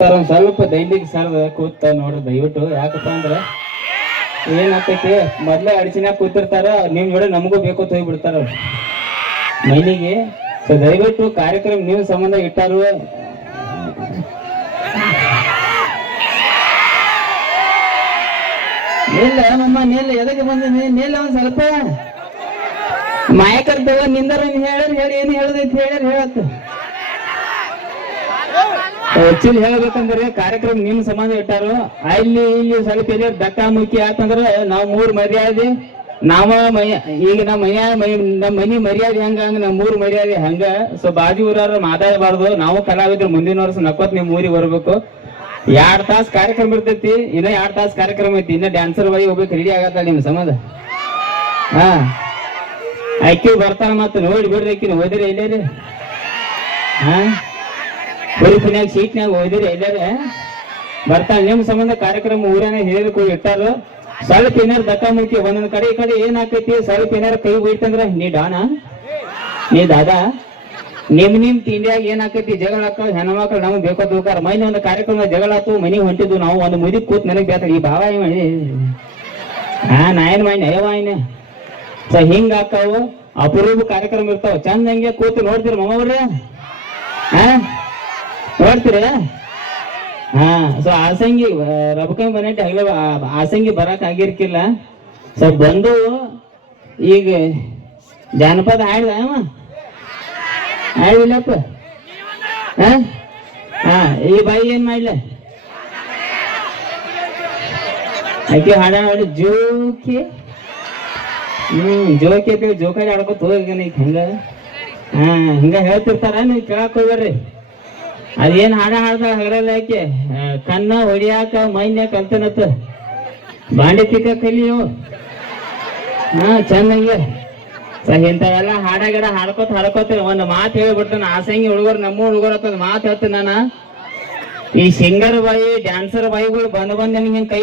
Sir, ಒಂದ್ ಸ್ವಲ್ಪ ದೈಲಿಗೆ sir ಕೂತ ನೋಡ್ರಿ ದಯವಿಟ್ಟು. ಯಾಕಪ್ಪ ಅಂದ್ರ ಏನಾಗ್ತೈತಿ? ಮೊದ್ಲೇ ಅಡಚಿನಾಗ ಕೂತಿರ್ತಾರ ನೀವ್ ಜೋಡಿ ನಮಗೂ ಬೇಕು ಹೋಗ್ಬಿಡ್ತಾರ ಅವ್ರು. ಮೈನಿಗೆ, ಸೊ ದಯವಿಟ್ಟು ಕಾರ್ಯಕ್ರಮ ನೀವು ಸಂಬಂಧ ಇಟ್ಟಾರು. ನಿಲ್ಲ ನಮ್ಮ ಎದಕ್ಕೆ ಬಂದಿನಿ ನಿಲ್ಲ ಸ್ವಲ್ಪ. ಮಾಯಕರ್ತವ ನಿಂದರ ಹೇಳಿ ಹೇಳಿ, ಏನು ಹೇಳದೈತಿ ಹೇಳ್ಯಾರ ಹೇಳತ್ತ ಆಕ್ಚುಲಿ ಹೇಳ್ಬೇಕಂದ್ರೆ ಕಾರ್ಯಕ್ರಮ ನಿಮ್ ಸಂಬಂಧ ಇಟ್ಟಾರು. ಅಲ್ಲಿ ಇಲ್ಲಿ ಸ್ವಲ್ಪ ಇದೆ ದಕ್ಕ ಮುಕ್ಕಿ ಯಾಕಂದ್ರೆ ನಾವ್ ಮೂರ್ ಮರ್ಯಾದೆ. ನಾವ ಮೈ, ಈಗ ನಮ್ಮ ಮನೆಯ ಮೈ, ನಮ್ಮ ಮನಿ ಮರ್ಯಾದೆ ಹಂಗ ಹಂಗ ನಮ್ಮ ಮೂರ್ ಮರ್ಯಾದೆ ಹಂಗ? ಸೊ ಬಾಜಿ ಊರವ್ರ ಮಾತಾಡಬಾರ್ದು. ನಾವು ಕಲಾವಿದ್ರು ಮುಂದಿನ ವರ್ಷ ನಕ್ಕೋತ್ ನಿಮ್ ಊರಿಗೆ ಬರ್ಬೇಕು. ಎರಡ್ ತಾಸ್ ಕಾರ್ಯಕ್ರಮ ಇರ್ತೈತಿ, ಇನ್ನ ಎರಡ್ ತಾಸ್ ಕಾರ್ಯಕ್ರಮ ಐತಿ. ಇನ್ನ ಡ್ಯಾನ್ಸರ್ ಬಾಯಿ ಹೋಗ್ಬೇಕು ರೆಡಿ ಆಗತ್ತ ನಿಮ್ ಸಂಬಂಧ ಹಾ. ಅಕ್ಕಿ ಬರ್ತಾನ ಮತ್ತ ನೋಡಿ ಬಿಡ್ರಿ ಹೋದಿರಿ ಓದಿರಿ ರೀ ಹಾ. ಬರೀಪಿನ್ಯಾಗ ಸೀಟ್ನ್ಯಾಗ ಓದಿರಿ ಎಲ್ಲಾರ ಬರ್ತಾ ನಿಮ್ ಸಂಬಂಧ ಕಾರ್ಯಕ್ರಮ ಊರನ್ನ ಹಿರಿಯರು ಇಟ್ಟಾರ. ಸ್ವಲ್ಪ ಏನಾರ ದಕ್ಕ ಮುಕ್ಕಿ ಒಂದೊಂದ್ ಕಡೆ, ಈ ಕಡೆ ಏನ್ ಆಕೈತಿ ಸ್ವಲ್ಪ ಏನಾರ ಕೈ ಬೀಳ್ತಂದ್ರ, ನೀ ಡಾಣ ನೀ ದಾದಾ? ನಿಮ್ ನಿಮ್ ತಿಂಡಿಯಾಗ ಏನ್ ಆಕೈತಿ ಜಗಳ ಹಾಕ ಹೆಣ್ಮಕ್ಳು, ನಮಗ್ ಬೇಕೋ ಹೋಗಾರ ಮೈನ ಒಂದು ಕಾರ್ಯಕ್ರಮ ಜಗಳ ಆತು ಮನಿ ಹೊಂಟಿದ್ವು ನಾವು, ಒಂದು ಮುದಿ ಕೂತ್ ನನಗ್ ಬೇಕ ಈ ಭಾವ ಹಾ ನಾಯನ್ ಮೈನ್ ಅಯ್ಯವಾಯ್ನ ಸೊ, ಹಿಂಗ ಆಕಾವು. ಅಪರೂಪ ಕಾರ್ಯಕ್ರಮ ಇರ್ತಾವ. ಚಂದ ಹಂಗೆ ಕೂತು ನೋಡ್ತೀರಿ ಮಮ್ಮವ್ರೆ ಹಾ? ನೋಡ್ತೀರ ಹಾ ಸೊ ಆಸಂಗಿ ರಬಕಂ ಬನ್ನಟ್ಟಿ ಆಗ್ಲೇ ಆಸಂಗಿ ಬರಕ್ ಆಗಿರ್ಕಿಲ್ಲ. ಸೊ ಬಂದು ಈಗ ಜಾನಪದ ಹಾಡ್ದ ಹಾಡಿಲ್ಲಪ್ಪ ಹಾ? ಹಾ, ಈ ಬಾಯಿ ಏನ್ ಮಾಡ್ಲ? ಆಕೆ ಹಾಡ ಹಾಡಿ ಜೋಕಿ, ಹ್ಮ್, ಜೋಕಿ ಜೋಕಾಡಿ ಆಡ್ಕೊತ ಹೋಗಿ ಹಂಗ. ಹಾ, ಹಿಂಗ ಹೇಳ್ತಿರ್ತಾರ ನೀವು ಕೇಳಕ್ ಹೋಗ್ಬೇಡ್ರಿ ಅದೇನ್ ಹಾಡ ಹಾಡ್ದ ಹಗರಲ್ಲ ಯಾಕೆ ಕನ್ನ ಹೊಡಿಯಾಕ ಮೈನ್ಯ ಕಲ್ತನತ್ತ. ಬಾಂಡೆ ತಿಕ್ಕ ಕಲಿಯೋ ಹಾ ಸ, ಇಂಥವೆಲ್ಲ ಹಾಡ ಗಿಡ ಹಾಡ್ಕೋತ ಹಾಡ್ಕೋತ ಒಂದ್ ಮಾತು ಹೇಳ್ಬಿಡ್ತಾನ. ಆಸಂಗಿ ಹುಡುಗರು ನಮ್ಮ ಹುಡುಗರು ಅಂತ ಮಾತು ಹೇಳ್ತೀನಿ ನಾನು. ಈ ಸಿಂಗರ್ ಬಾಯಿ, ಡ್ಯಾನ್ಸರ್ ಬಾಯಿಗಳು ಬಂದ್ ಬಂದ್ ನಿಮ್ಗೆ ಕೈ